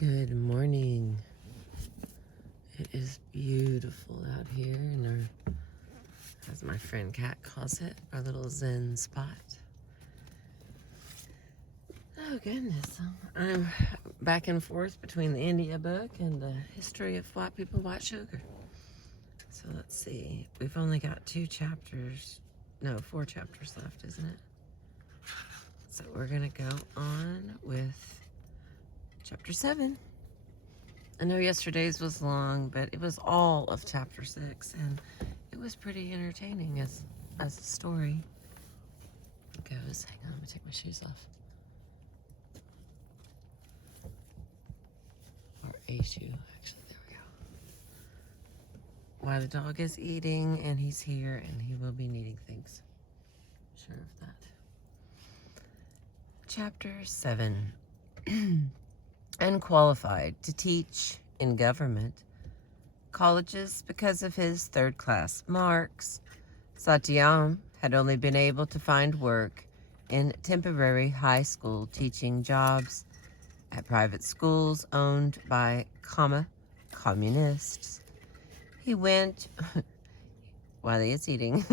Good morning. It is beautiful out here in our, as my friend Kat calls it, our little Zen spot. Oh goodness, I'm back and forth between the India book and the history of white people, white sugar. So let's see, we've only got 4 chapters left, isn't it? So we're gonna go on with chapter 7. I know yesterday's was long, but it was all of chapter 6, and it was pretty entertaining as a story goes. Hang on, I'm gonna take my shoes off. Or a shoe, actually. There we go. Why the dog is eating, and he's here, and he will be needing things. Sure of that. Chapter 7. Unqualified to teach in government colleges because of his third-class marks, Satyam had only been able to find work in temporary high school teaching jobs at private schools owned by communists. He went, while he is eating,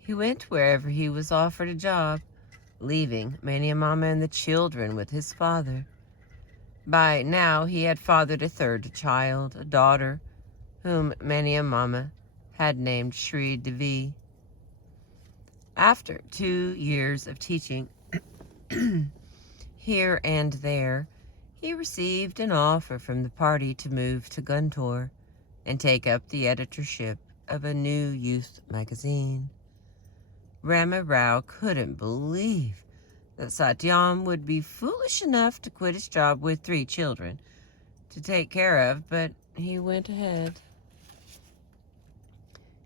he went wherever he was offered a job, leaving Mania Mama and the children with his father. By now, he had fathered a third child, a daughter, whom Mania Mama had named Shri Devi. After 2 years of teaching here and there, he received an offer from the party to move to Guntur and take up the editorship of a new youth magazine. Rama Rao couldn't believe that Satyam would be foolish enough to quit his job with 3 children to take care of, but he went ahead.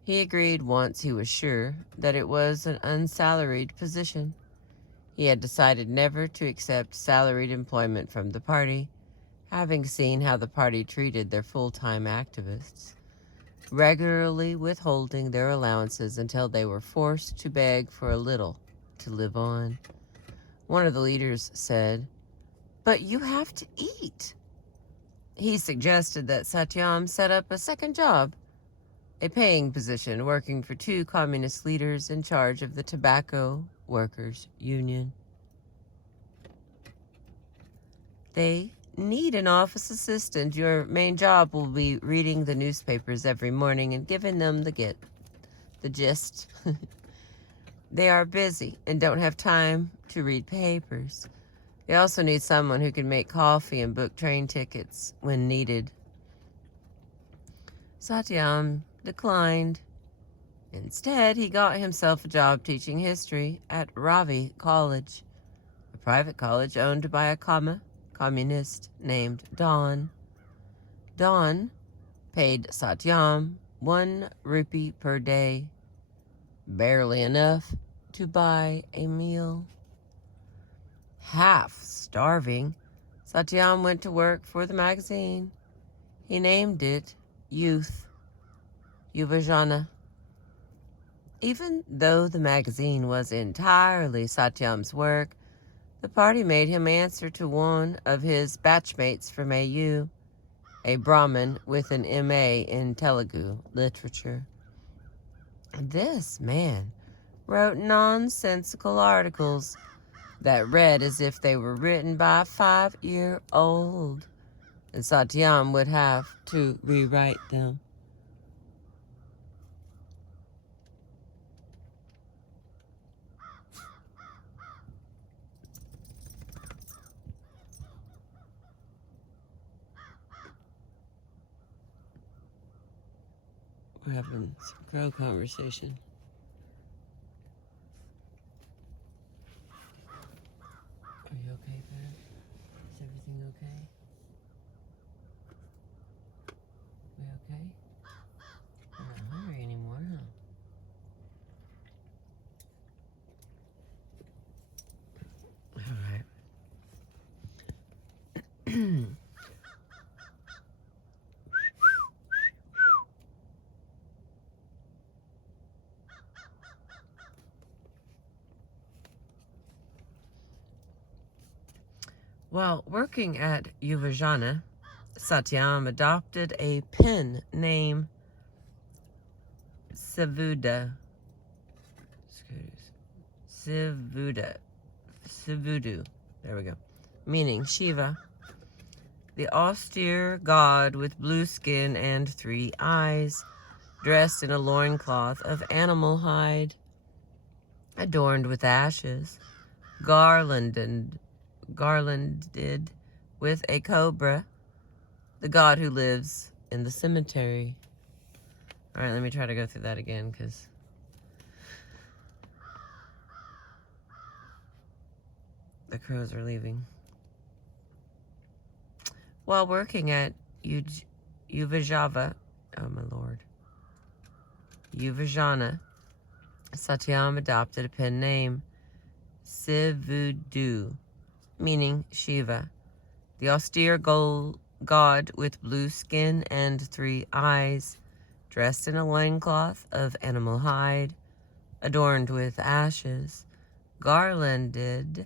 He agreed once he was sure that it was an unsalaried position. He had decided never to accept salaried employment from the party, having seen how the party treated their full-time activists, regularly withholding their allowances until they were forced to beg for a little to live on. One of the leaders said, "But you have to eat." He suggested that Satyam set up a second job, a paying position working for 2 communist leaders in charge of the Tobacco Workers Union. They need an office assistant. Your main job will be reading the newspapers every morning and giving them the gist. They are busy and don't have time to read papers. They also need someone who can make coffee and book train tickets when needed. Satyam declined. Instead, he got himself a job teaching history at Ravi College, a private college owned by a communist named Don. Don paid Satyam 1 rupee per day, barely enough to buy a meal. Half starving, Satyam went to work for the magazine. He named it Youth, Yuvajana. Even though the magazine was entirely Satyam's work, the party made him answer to one of his batchmates from AU, a Brahmin with an MA in Telugu literature. This man wrote nonsensical articles that read as if they were written by a 5-year-old, and Satyam would have to rewrite them. We're having some crow conversation. Are you okay, Pat? Is everything okay? We okay? You're not hungry anymore, huh? All right. While working at Yuvajana, Satyam adopted a pen name Sivuda. Sivudu. There we go. Meaning Shiva, the austere god with blue skin and 3 eyes, dressed in a loincloth of animal hide, adorned with ashes, garlanded with a cobra, the god who lives in the cemetery. All right, let me try to go through that again, because the crows are leaving. While working at Uvajava, oh my lord, Uvajana, Satyam adopted a pen name, Sivudu, meaning Shiva, the austere god with blue skin and 3 eyes, dressed in a loincloth of animal hide, adorned with ashes, garlanded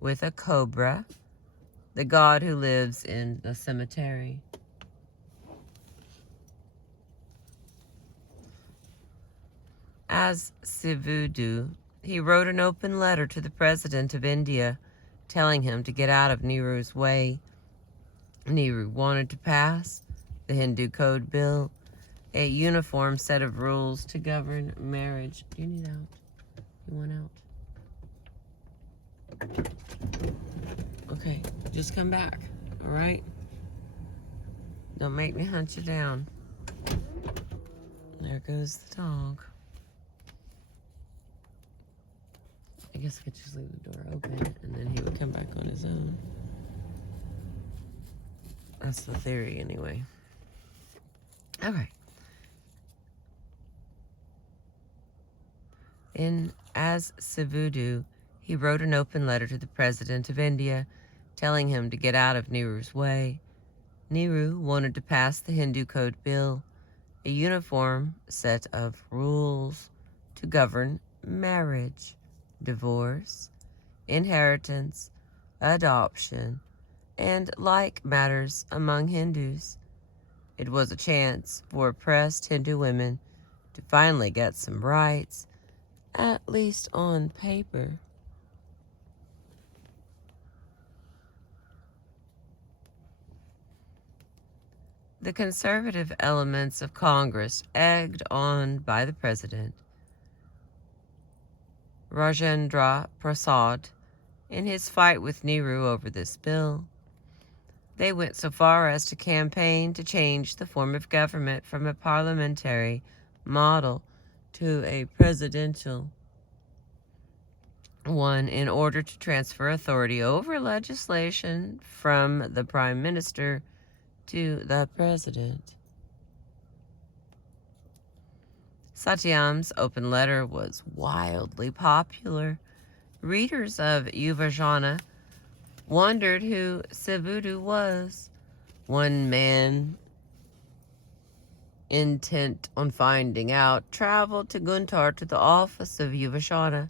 with a cobra, the god who lives in the cemetery. As Sivudu, he wrote an open letter to the President of India telling him to get out of Nehru's way. Nehru wanted to pass the Hindu Code Bill, a uniform set of rules to govern marriage. Do you need out? You want out? Okay, just come back, all right? Don't make me hunt you down. There goes the dog. I guess I could just leave the door open and then he would come back on his own. That's the theory anyway. All right. As Sivudu, he wrote an open letter to the President of India telling him to get out of Nehru's way. Nehru wanted to pass the Hindu Code Bill, a uniform set of rules to govern marriage, divorce, inheritance, adoption, and like matters among Hindus. It was a chance for oppressed Hindu women to finally get some rights, at least on paper. The conservative elements of Congress, egged on by the president, Rajendra Prasad, in his fight with Nehru over this bill, they went so far as to campaign to change the form of government from a parliamentary model to a presidential one in order to transfer authority over legislation from the prime minister to the president. Satyam's open letter was wildly popular. Readers of Yuvajana wondered who Sivudu was. One man, intent on finding out, traveled to Guntur to the office of Yuvajana.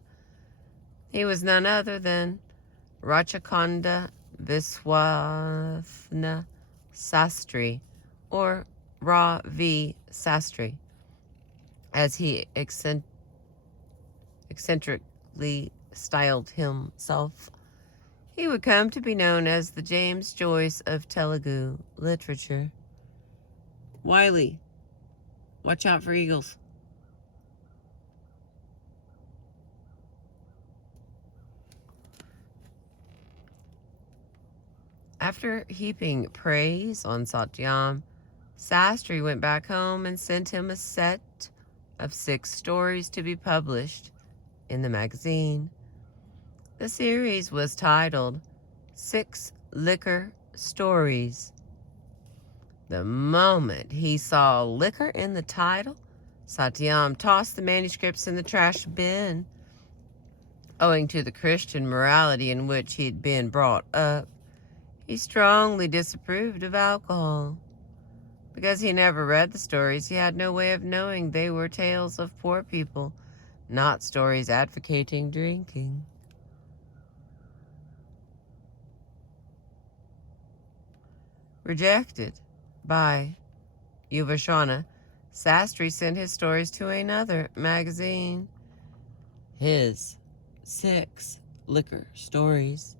He was none other than Rachakanda Viswanath Sastri, or Ra V. Sastri, as he eccentrically styled himself. He would come to be known as the James Joyce of Telugu literature. Wiley, watch out for eagles. After heaping praise on Satyam, Sastry went back home and sent him a set of 6 stories to be published in the magazine. The series was titled 6 Liquor Stories. The moment he saw liquor in the title, Satyam tossed the manuscripts in the trash bin. Owing to the Christian morality in which he had been brought up, he strongly disapproved of alcohol. Because he never read the stories, he had no way of knowing they were tales of poor people, not stories advocating drinking. Rejected by Yuvashana, Sastry sent his stories to another magazine. His 6 liquor stories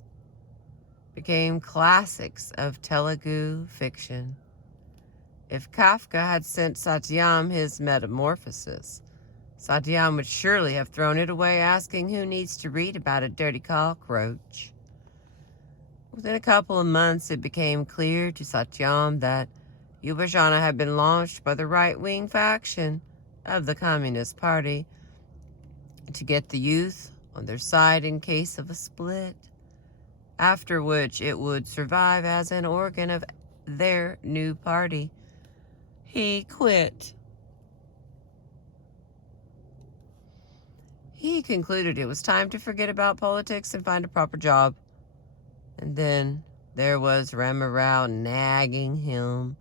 became classics of Telugu fiction. If Kafka had sent Satyam his Metamorphosis, Satyam would surely have thrown it away, asking who needs to read about a dirty cockroach. Within a couple of months, it became clear to Satyam that Yuvashana had been launched by the right-wing faction of the Communist Party to get the youth on their side in case of a split, after which it would survive as an organ of their new party. He quit. He concluded it was time to forget about politics and find a proper job. And then there was Rama Rao nagging him.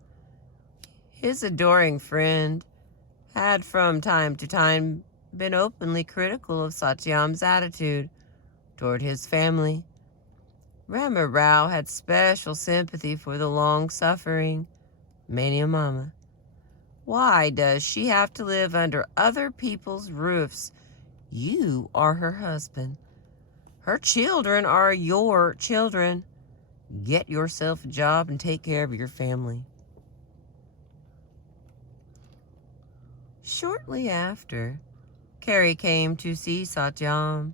His adoring friend had from time to time been openly critical of Satyam's attitude toward his family. Rama Rao had special sympathy for the long-suffering Mania Mama. Why does she have to live under other people's roofs? You are her husband. Her children are your children. Get yourself a job and take care of your family. Shortly after, Carey came to see Satyam.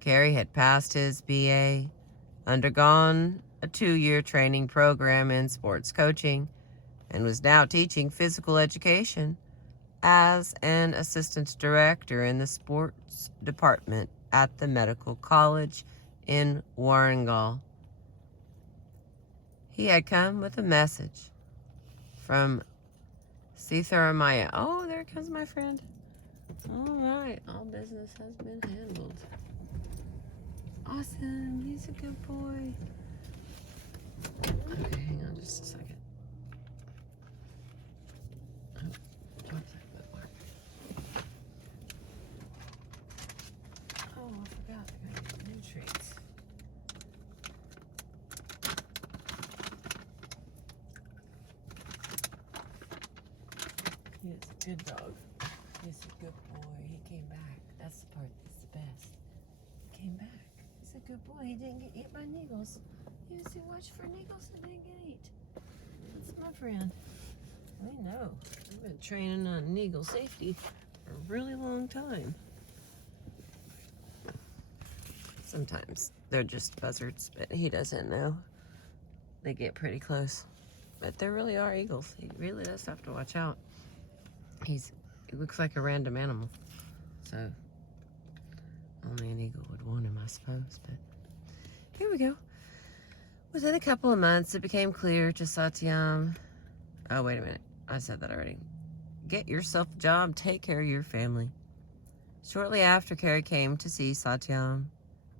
Carey had passed his BA, undergone a 2-year training program in sports coaching, and was now teaching physical education as an assistant director in the sports department at the medical college in Warangal. He had come with a message from Sitharamaya. Oh, there comes my friend. All right, all business has been handled. Awesome, he's a good boy. Okay, hang on just a second. Oh, I forgot. I got new treats. He is a good dog. He's a good boy. He came back. That's the part that's the best. He came back. He's a good boy. He didn't get eaten by needles. You see, watch for needles and didn't get eat. That's my friend. I know. I've been training on eagle safety for a really long time. Sometimes they're just buzzards, but he doesn't know. They get pretty close. But there really are eagles. He really does have to watch out. He looks like a random animal. So only an eagle would want him, I suppose. But here we go. Within a couple of months, it became clear to Satyam. Oh, wait a minute. I said that already. Get yourself a job. Take care of your family. Shortly after Carey came to see Satyam,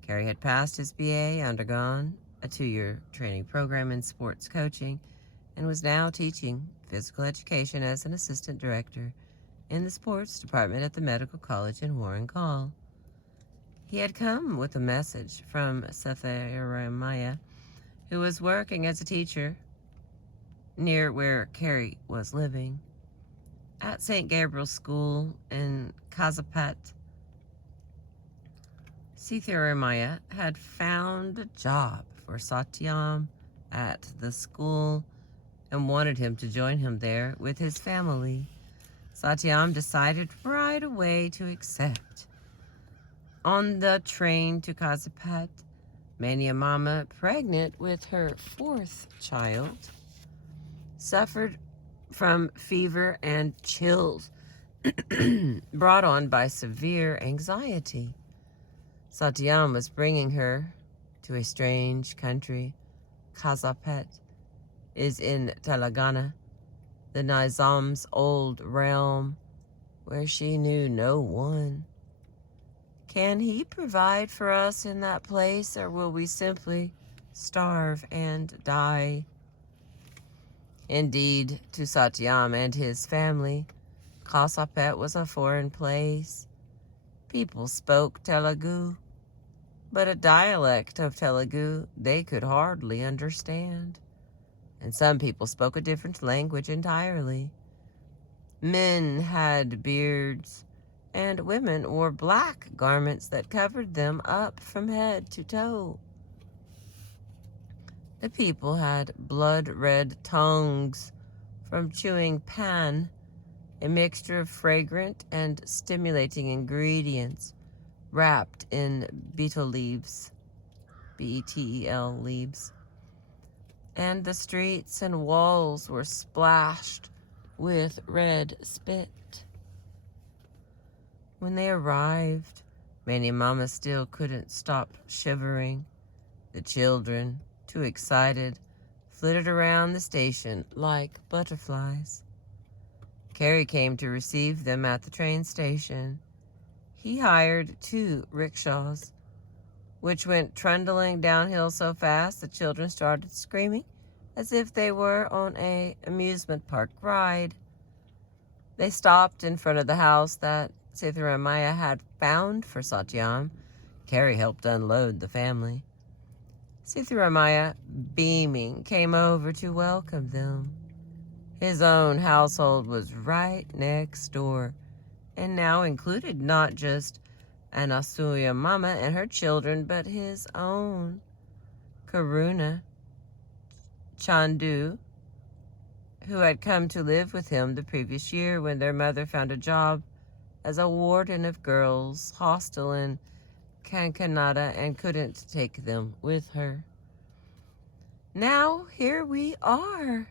Carey had passed his BA, undergone a 2-year training program in sports coaching, and was now teaching physical education as an assistant director in the sports department at the medical college in Warangal. He had come with a message from Sitharamaya, who was working as a teacher near where Carey was living, at St. Gabriel's School in Kazapat. Sitharamaya had found a job for Satyam at the school and wanted him to join him there with his family. Satyam decided right away to accept. On the train to Kazapat, Mania Mama, pregnant with her 4th child, suffered from fever and chills brought on by severe anxiety. Satyam was bringing her to a strange country. Kazapat is in Telangana, the Nizam's old realm, where she knew no one. Can he provide for us in that place, or will we simply starve and die? Indeed, to Satyam and his family, Kazapat was a foreign place. People spoke Telugu, but a dialect of Telugu they could hardly understand. and some people spoke a different language entirely. Men had beards, and women wore black garments that covered them up from head to toe. The people had blood-red tongues from chewing pan, a mixture of fragrant and stimulating ingredients wrapped in betel leaves, betel leaves. And the streets and walls were splashed with red spit. When they arrived, many mamas still couldn't stop shivering. The children, too excited, flitted around the station like butterflies. Carrie came to receive them at the train station. He hired 2 rickshaws, which went trundling downhill so fast the children started screaming as if they were on an amusement park ride. They stopped in front of the house that Sitharamaya had found for Satyam. Carrie helped unload the family. Sitharamaya, beaming, came over to welcome them. His own household was right next door, and now included not just Anasuya Mama and her children, but his own. Karuna, Chandu, who had come to live with him the previous year when their mother found a job as a warden of girls' hostel in Kankanada and couldn't take them with her. Now here we are,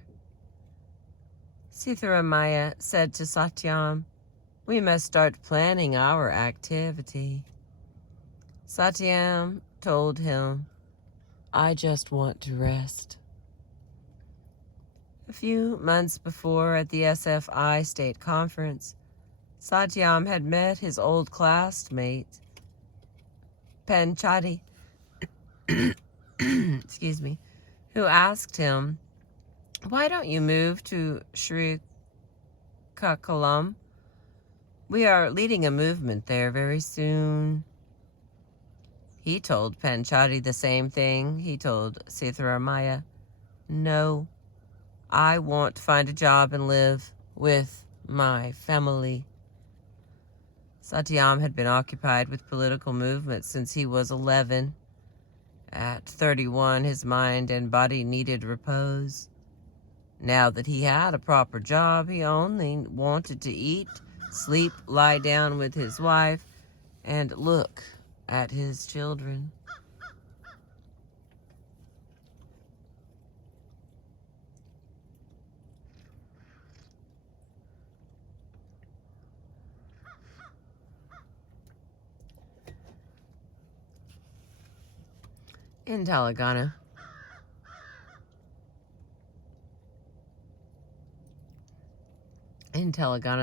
Sitharamaya said to Satyam. We must start planning our activity. Satyam told him, I just want to rest. A few months before, at the SFI state conference, Satyam had met his old classmate, Panchati, excuse me, who asked him, why don't you move to Srikakulam? We are leading a movement there very soon. He told Panchati the same thing he told Sitharamaya. No, I want to find a job and live with my family. Satyam had been occupied with political movements since he was 11. At 31, his mind and body needed repose. Now that he had a proper job, he only wanted to eat, sleep, lie down with his wife, and look at his children. In Telangana,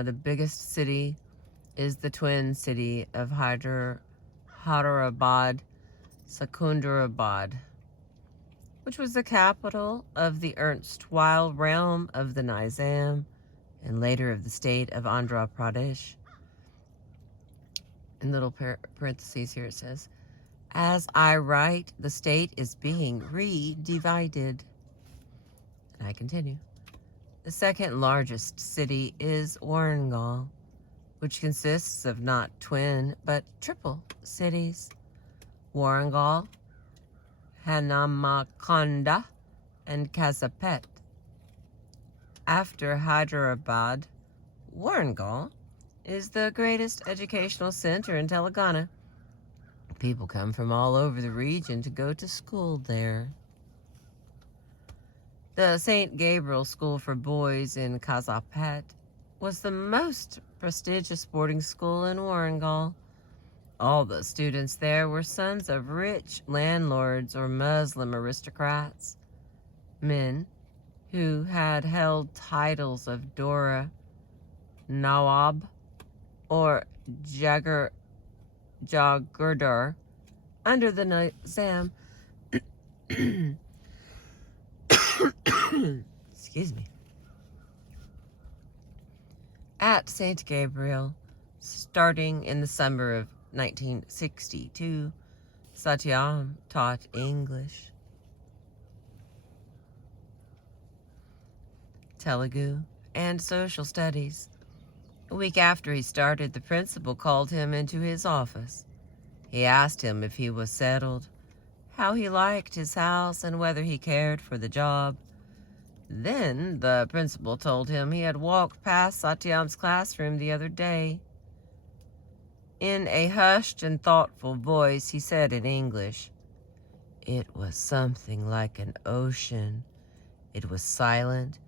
the biggest city is the twin city of Hyderabad, Secunderabad, which was the capital of the erstwhile realm of the Nizam and later of the state of Andhra Pradesh. In little parentheses here it says, as I write, the state is being re-divided. And I continue. The second largest city is Warangal, which consists of not twin, but triple cities. Warangal, Hanamakonda, and Kazapet. After Hyderabad, Warangal is the greatest educational center in Telangana. People come from all over the region to go to school there. The St. Gabriel School for Boys in Kazapet was the most prestigious boarding school in Warangal. All the students there were sons of rich landlords or Muslim aristocrats, men who had held titles of Dora, Nawab, or Jagirdar under the Nizam. Excuse me. At St. Gabriel, starting in the summer of 1962, Satyam taught English. Telugu, and social studies. A week after he started, the principal called him into his office. He asked him if he was settled, how he liked his house, and whether he cared for the job. Then the principal told him he had walked past Satyam's classroom the other day. In a hushed and thoughtful voice, he said in English, "It was something like an ocean. It was silent,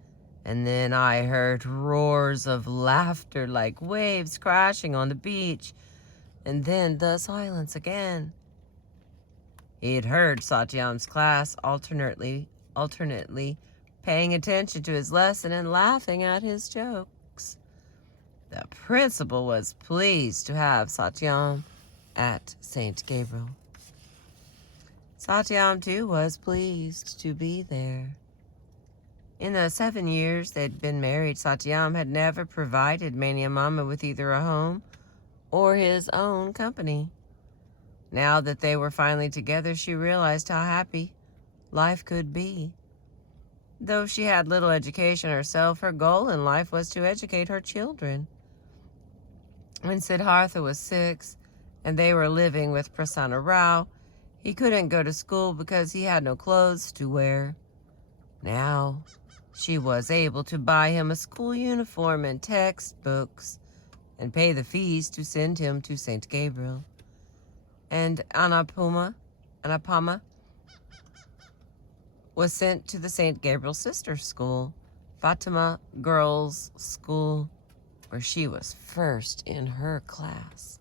and then I heard roars of laughter like waves crashing on the beach, and then the silence again." He'd heard Satyam's class alternately paying attention to his lesson and laughing at his jokes. The principal was pleased to have Satyam at St. Gabriel. Satyam, too, was pleased to be there. In the 7 years they'd been married, Satyam had never provided Mania Mama with either a home or his own company. Now that they were finally together, she realized how happy life could be. Though she had little education herself, her goal in life was to educate her children. When Siddhartha was 6 and they were living with Prasanna Rao, he couldn't go to school because he had no clothes to wear. Now, she was able to buy him a school uniform and textbooks and pay the fees to send him to St. Gabriel. And Anupama was sent to the St. Gabriel Sisters School, Fatima Girls' School, where she was first in her class.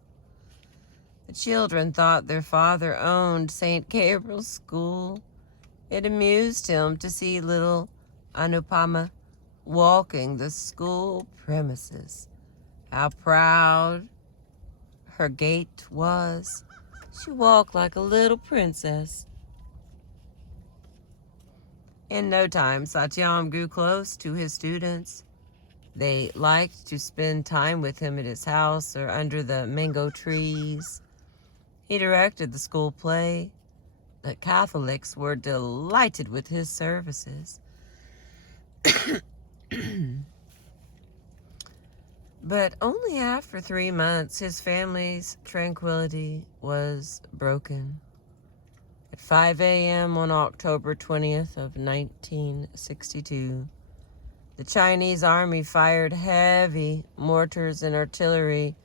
The children thought their father owned St. Gabriel's School. It amused him to see little Anupama walking the school premises. How proud her gait was. She walked like a little princess. In no time, Satyam grew close to his students. They liked to spend time with him at his house or under the mango trees. He directed the school play. The Catholics were delighted with his services. But only after 3 months, his family's tranquility was broken. At 5 a.m. on October 20th of 1962, the Chinese army fired heavy mortars and artillery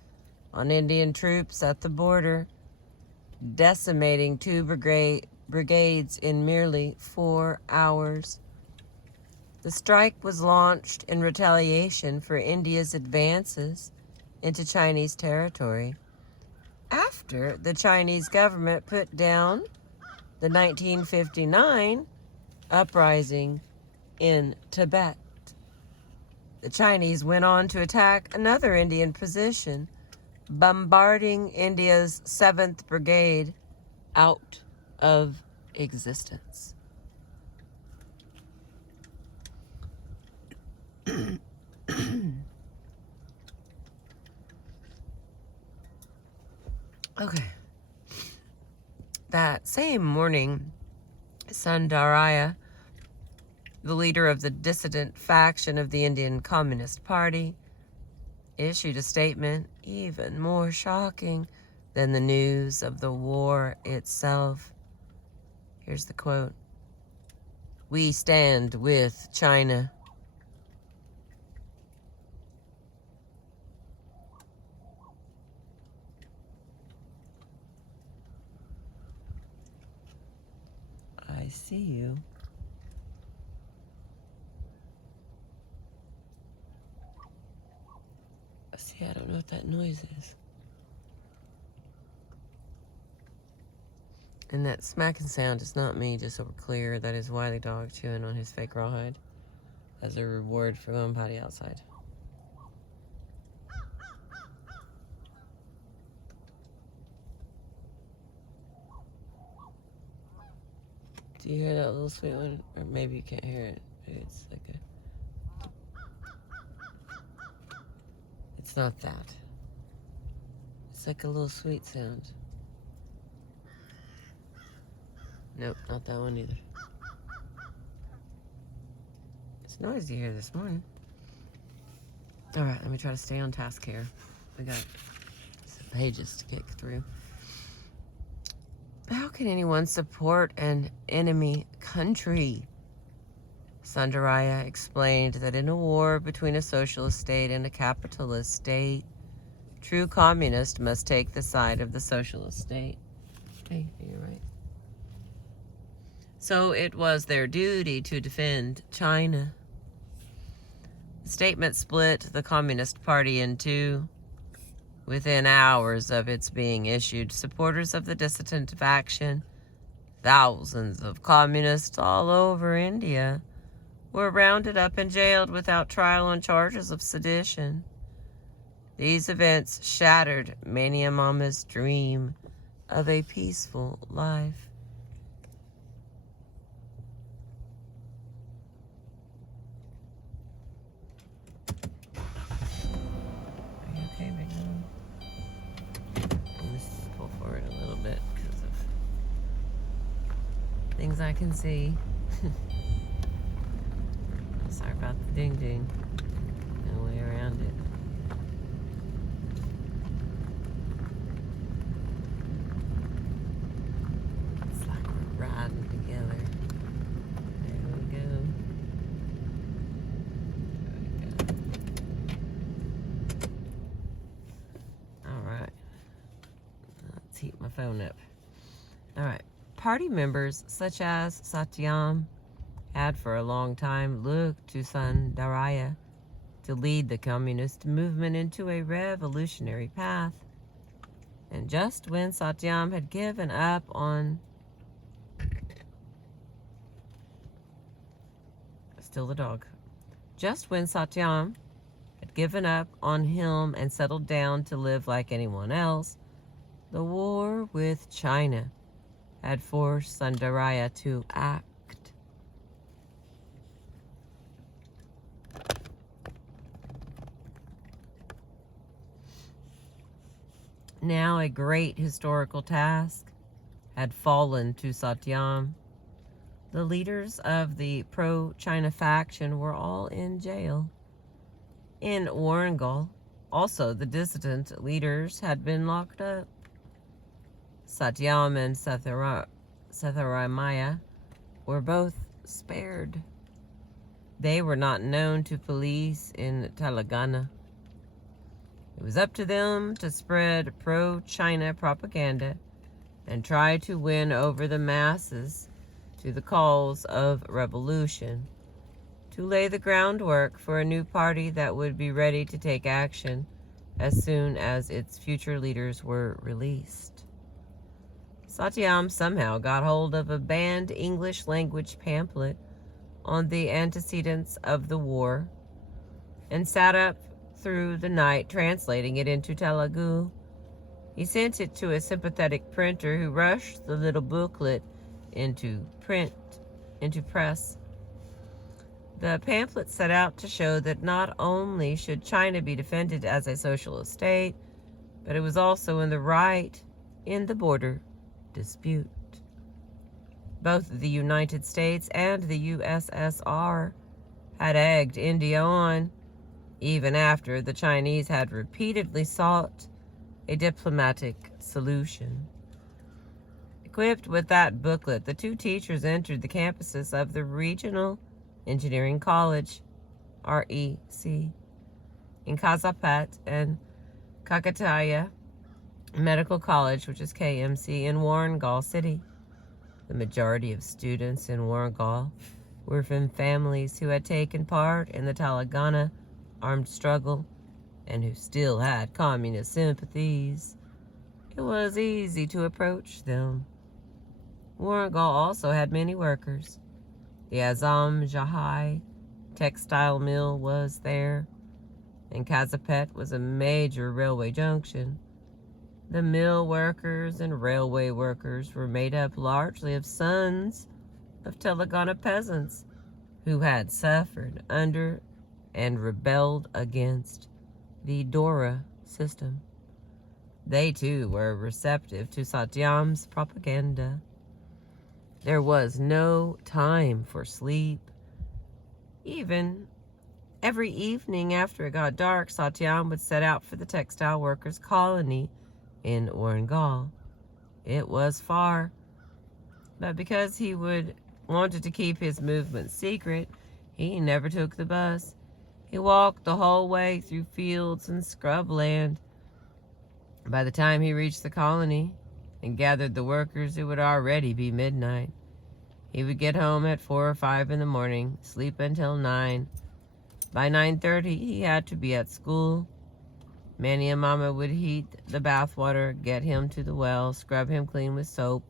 on Indian troops at the border, decimating 2 brigades in merely 4 hours. The strike was launched in retaliation for India's advances into Chinese territory after the Chinese government put down the 1959 uprising in Tibet. The Chinese went on to attack another Indian position, bombarding India's 7th Brigade out of existence. Okay. That same morning, Sundaraiah, the leader of the dissident faction of the Indian Communist Party, issued a statement even more shocking than the news of the war itself. Here's the quote. "We stand with China." I see you. See, I don't know what that noise is. And that smacking sound is not me, just so we're clear. That is Wiley Dog chewing on his fake rawhide as a reward for going potty outside. Do you hear that little sweet one? Or maybe you can't hear it. It's like a... It's not that. It's like a little sweet sound. Nope, not that one either. It's noisy here this morning. All right, let me try to stay on task here. We got some pages to kick through. How can anyone support an enemy country? Sundaraya explained that in a war between a socialist state and a capitalist state, true communist must take the side of the socialist state. Hey, you're right. So it was their duty to defend China. The statement split the Communist Party in two. Within hours of its being issued, supporters of the dissident faction, thousands of communists all over India, were rounded up and jailed without trial on charges of sedition. These events shattered Mania Mama's dream of a peaceful life. Are you okay, Big Mom? Let me just pull forward a little bit because of things I can see. Sorry about the ding ding. No way around it. It's like we're riding together. There we go. Alright. Let's heat my phone up. Alright. Party members such as Satyam had for a long time looked to Sundaraya to lead the communist movement into a revolutionary path. And just when Satyam had given up on still the dog. Just when Satyam had given up on him and settled down to live like anyone else, the war with China had forced Sundaraya to act. Now a great historical task had fallen to Satyam. The leaders of the pro-China faction were all in jail. In Warangal, also the dissident leaders had been locked up. Satyam and Setharamaya were both spared. They were not known to police in Telangana. It was up to them to spread pro-China propaganda and try to win over the masses to the calls of revolution, to lay the groundwork for a new party that would be ready to take action as soon as its future leaders were released. Satyam somehow got hold of a banned English language pamphlet on the antecedents of the war and sat up through the night translating it into Telugu. He sent it to a sympathetic printer who rushed the little booklet into press. The pamphlet set out to show that not only should China be defended as a socialist state, but it was also in the right in the border dispute. Both the United States and the USSR had egged India on, even after the Chinese had repeatedly sought a diplomatic solution. Equipped with that booklet, the two teachers entered the campuses of the Regional Engineering College, REC, in Kazapat, and Kakatiya Medical College, which is KMC, in Warangal City. The majority of students in Warangal were from families who had taken part in the Telangana armed struggle and who still had communist sympathies. It was easy to approach them. Warangal also had many workers. The Azam Jahai textile mill was there, and Kazapet was a major railway junction. The mill workers and railway workers were made up largely of sons of Telangana peasants who had suffered under and rebelled against the Dora system. They too were receptive to Satyam's propaganda. There was no time for sleep. Even every evening after it got dark, Satyam would set out for the textile workers' colony in Orengal. It was far, but because he wanted to keep his movement secret, he never took the bus. He walked the whole way through fields and scrubland. By the time he reached the colony and gathered the workers, it would already be midnight. He would get home at 4 or 5 in the morning, sleep until 9. By 9:30, he had to be at school. Many a mama would heat the bathwater, get him to the well, scrub him clean with soap,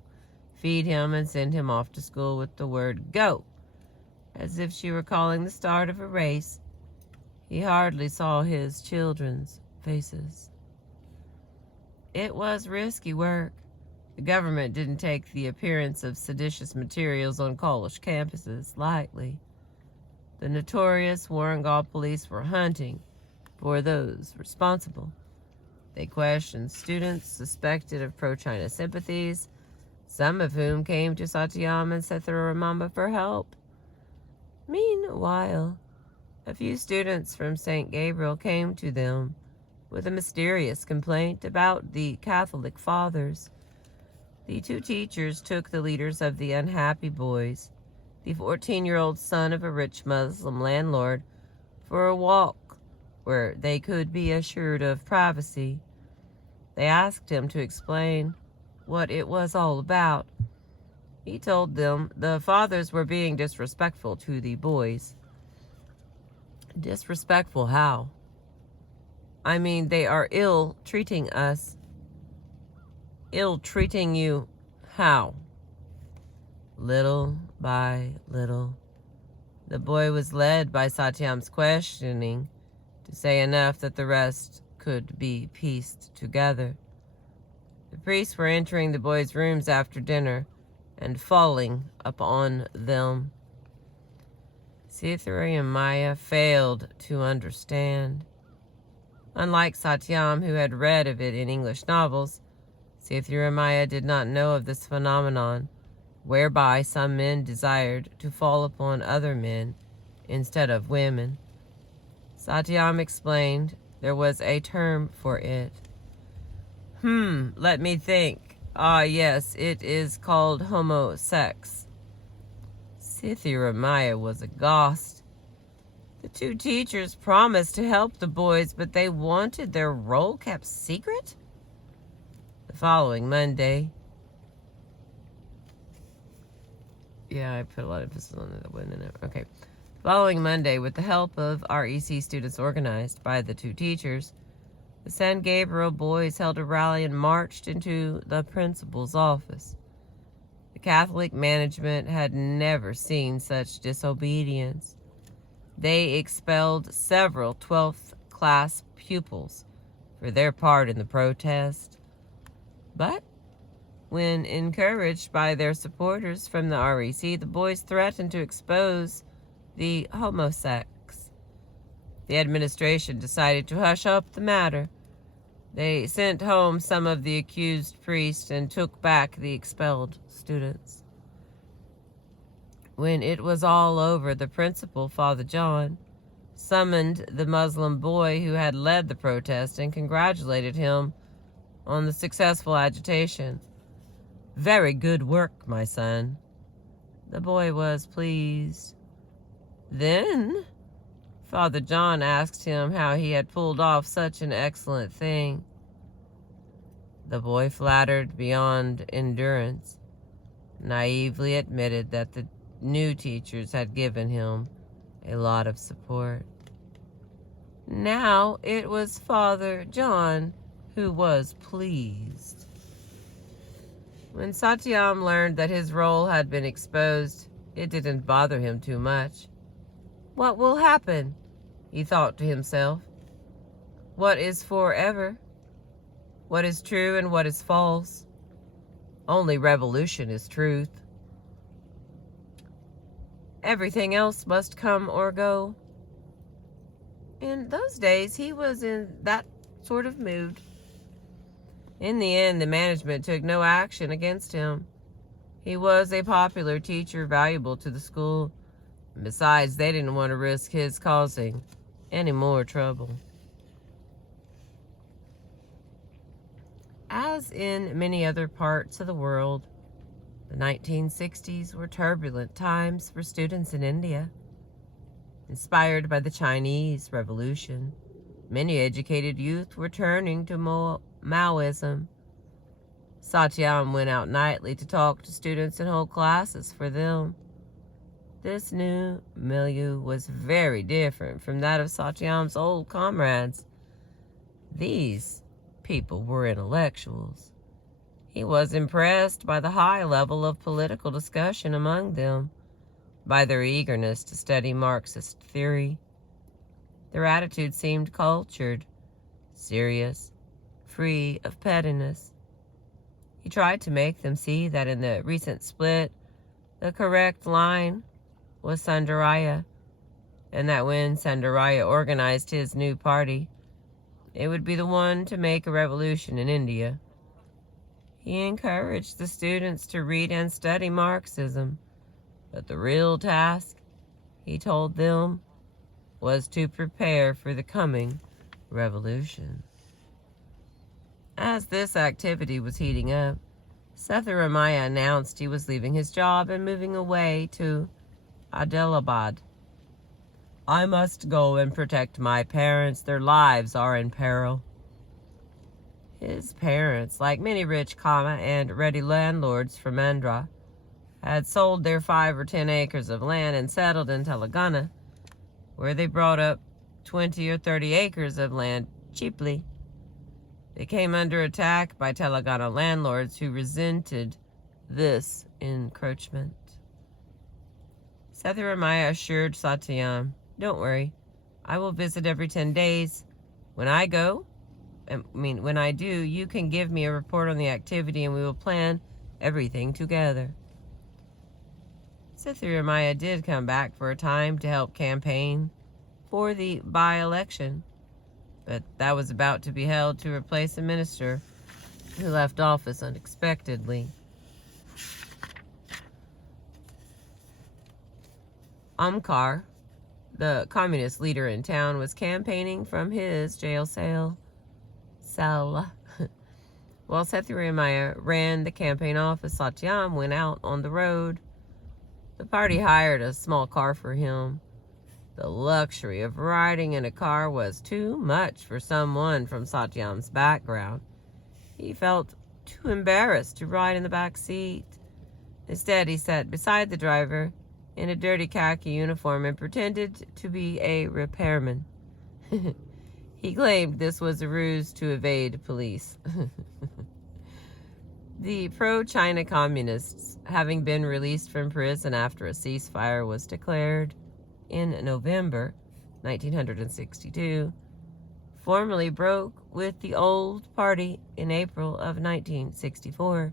feed him, and send him off to school with the word "go," as if she were calling the start of a race. He hardly saw his children's faces. It was risky work. The government didn't take the appearance of seditious materials on college campuses lightly. The notorious Warrengal police were hunting for those responsible. They questioned students suspected of pro-China sympathies, some of whom came to Satyam and Sethuraramamba for help. Meanwhile, a few students from St. Gabriel came to them with a mysterious complaint about the Catholic fathers. The two teachers took the leaders of the unhappy boys, the 14-year-old son of a rich Muslim landlord, for a walk where they could be assured of privacy. They asked him to explain what it was all about. He told them the fathers were being disrespectful to the boys. Disrespectful how? I mean, they are ill-treating us. Ill-treating you how? Little by little, the boy was led by Satyam's questioning to say enough that the rest could be pieced together. The priests were entering the boys' rooms after dinner and falling upon them. Sethuraramaya failed to understand. Unlike Satyam, who had read of it in English novels, Sethuraramaya did not know of this phenomenon, whereby some men desired to fall upon other men instead of women. Satyam explained there was a term for it. Let me think. Ah, yes, it is called homosex. Sethuraramaya was aghast. The two teachers promised to help the boys, but they wanted their role kept secret? The following Monday... Yeah, I put a lot of emphasis on that one in it. Okay. The following Monday, with the help of REC students organized by the two teachers, the San Gabriel boys held a rally and marched into the principal's office. The Catholic management had never seen such disobedience. They expelled several 12th class pupils for their part in the protest. But when encouraged by their supporters from the REC, the boys threatened to expose the homosex. The administration decided to hush up the matter. They sent home some of the accused priests and took back the expelled students. When it was all over, the principal, Father John, summoned the Muslim boy who had led the protest and congratulated him on the successful agitation. "Very good work, my son." The boy was pleased. Then Father John asked him how he had pulled off such an excellent thing. The boy, flattered beyond endurance, naively admitted that the new teachers had given him a lot of support. Now it was Father John who was pleased. When Satyam learned that his role had been exposed, it didn't bother him too much. What will happen? He thought to himself. What is forever? What is true and what is false? Only revolution is truth. Everything else must come or go. In those days, he was in that sort of mood. In the end, the management took no action against him. He was a popular teacher, valuable to the school. Besides, they didn't want to risk his causing any more trouble. As in many other parts of the world, the 1960s were turbulent times for students in India. Inspired by the Chinese Revolution, many educated youth were turning to Maoism. Satyam went out nightly to talk to students and hold classes for them. This new milieu was very different from that of Satyam's old comrades. These people were intellectuals. He was impressed by the high level of political discussion among them, by their eagerness to study Marxist theory. Their attitude seemed cultured, serious, free of pettiness. He tried to make them see that in the recent split, the correct line was Sundaraya, and that when Sundaraya organized his new party, it would be the one to make a revolution in India. He encouraged the students to read and study Marxism, but the real task, he told them, was to prepare for the coming revolution. As this activity was heating up, Sethuramaya announced he was leaving his job and moving away to Adilabad. "I must go and protect my parents. Their lives are in peril." His parents, like many rich Kama and ready landlords from Andhra, had sold their 5 or 10 acres of land and settled in Telangana, where they brought up 20 or 30 acres of land cheaply. They came under attack by Telangana landlords who resented this encroachment. Sethuramaya assured Satyam, "Don't worry, I will visit every 10 days. When I do, you can give me a report on the activity and we will plan everything together." Sethuramaya did come back for a time to help campaign for the by-election, but that was about to be held to replace a minister who left office unexpectedly. Amkar, the communist leader in town, was campaigning from his jail cell. While Sethuramaya ran the campaign office, Satyam went out on the road. The party hired a small car for him. The luxury of riding in a car was too much for someone from Satyam's background. He felt too embarrassed to ride in the back seat. Instead, he sat beside the driver in a dirty khaki uniform and pretended to be a repairman. He claimed this was a ruse to evade police. The pro-China communists, having been released from prison after a ceasefire was declared in November 1962, formally broke with the old party in April of 1964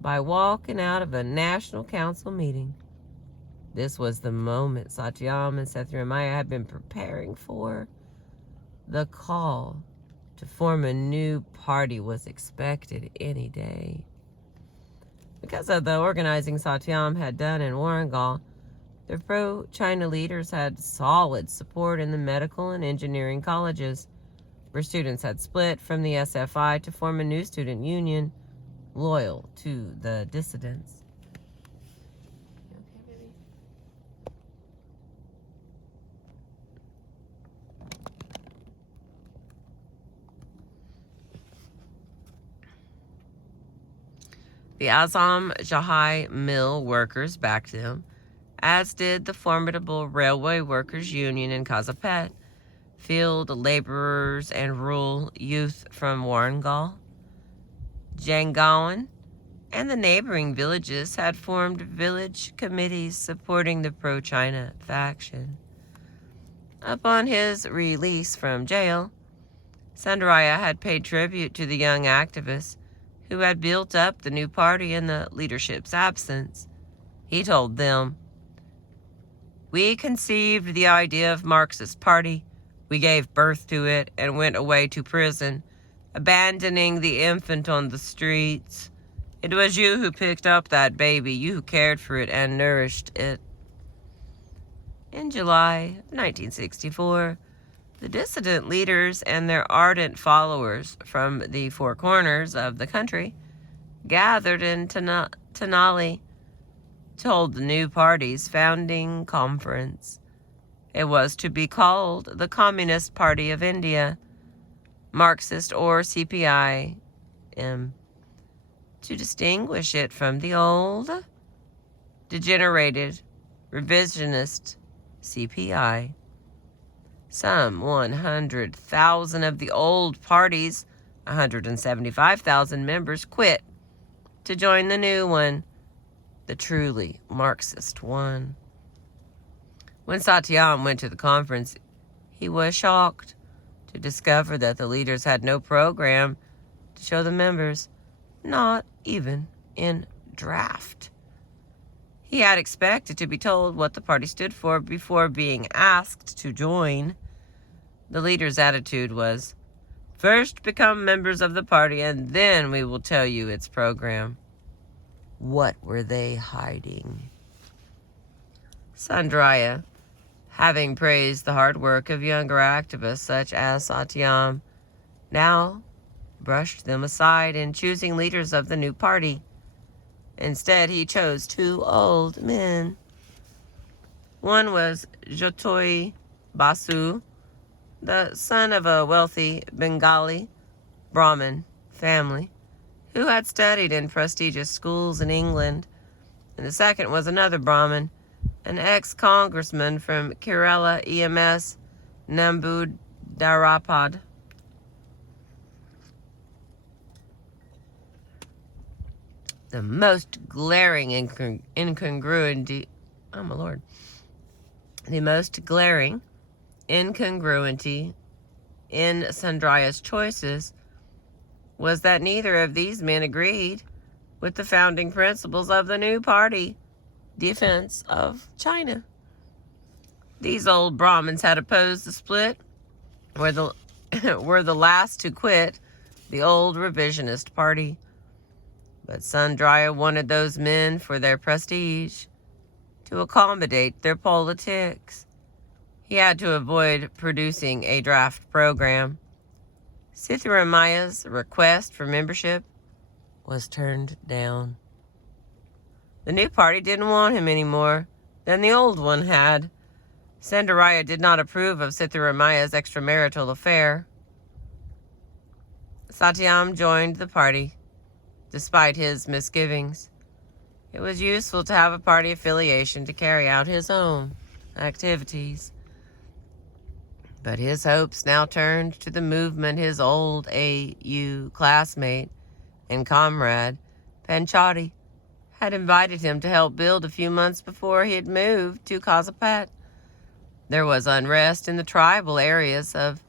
by walking out of a National Council meeting. This was the moment Satyam and Sethuramaya had been preparing for. The call to form a new party was expected any day. Because of the organizing Satyam had done in Warangal, the pro-China leaders had solid support in the medical and engineering colleges, where students had split from the SFI to form a new student union loyal to the dissidents. The Azam Jahai mill workers backed them, as did the formidable Railway Workers' Union in Kazapet, field laborers and rural youth from Warangal. Jangaon and the neighboring villages had formed village committees supporting the pro-China faction. Upon his release from jail, Sundaraya had paid tribute to the young activists who had built up the new party in the leadership's absence. He told them, "We conceived the idea of Marxist party. We gave birth to it and went away to prison, abandoning the infant on the streets. It was you who picked up that baby, you who cared for it and nourished it." In July of 1964, the dissident leaders and their ardent followers from the four corners of the country gathered in Tenali to hold the new party's founding conference. It was to be called the Communist Party of India, Marxist or CPI-M, to distinguish it from the old, degenerated, revisionist CPI. Some 100,000 of the old party's 175,000 members quit to join the new one, the truly Marxist one. When Satyam went to the conference, he was shocked to discover that the leaders had no program to show the members, not even in draft. He had expected to be told what the party stood for before being asked to join. The leader's attitude was, "First become members of the party, and then we will tell you its program." What were they hiding? Sandraya, having praised the hard work of younger activists such as Satyam, now brushed them aside in choosing leaders of the new party. Instead, he chose two old men. One was Jyoti Basu, the son of a wealthy Bengali Brahmin family who had studied in prestigious schools in England, and the second was another Brahmin, an ex-congressman from Kerala, EMS Namboodirapad. The most glaring incongruity, oh my lord, the most glaring incongruity in Sandraya's choices was that neither of these men agreed with the founding principles of the new party, defense of China. These old Brahmins had opposed the split, were the last to quit the old revisionist party. But Sandraya wanted those men for their prestige, to accommodate their politics. He had to avoid producing a draft program. Sitharamaya's request for membership was turned down. The new party didn't want him any more than the old one had. Sandraya did not approve of Sitharamaya's extramarital affair. Satyam joined the party, despite his misgivings. It was useful to have a party affiliation to carry out his own activities. But his hopes now turned to the movement his old AU classmate and comrade, Panchati, had invited him to help build a few months before he had moved to Kazapat. There was unrest in the tribal areas of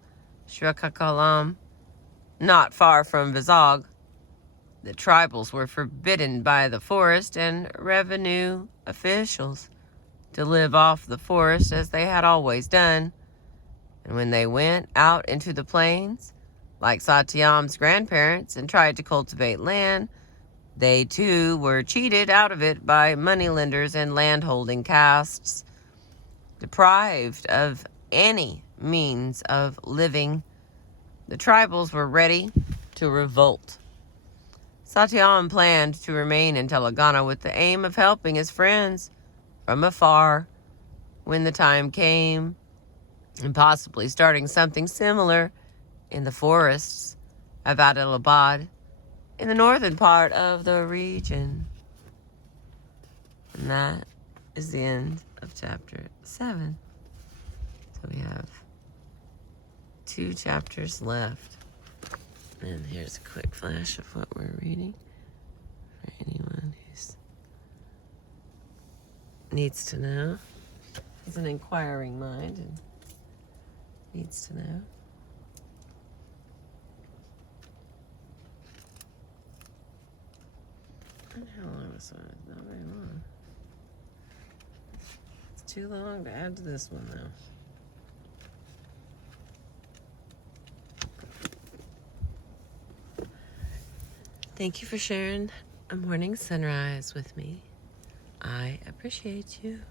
Srikakulam, not far from Vizag. The tribals were forbidden by the forest and revenue officials to live off the forest as they had always done. And when they went out into the plains, like Satyam's grandparents, and tried to cultivate land, they too were cheated out of it by moneylenders and landholding castes. Deprived of any means of living, the tribals were ready to revolt. Satyam planned to remain in Telangana with the aim of helping his friends from afar when the time came, and possibly starting something similar in the forests of Adilabad in the northern part of the region. And that is the end of chapter 7. So we have 2 chapters left. And here's a quick flash of what we're reading for anyone who needs to know. He's an inquiring mind and needs to know. And how long was it? Not very long. It's too long to add to this one, though. Thank you for sharing a morning sunrise with me. I appreciate you.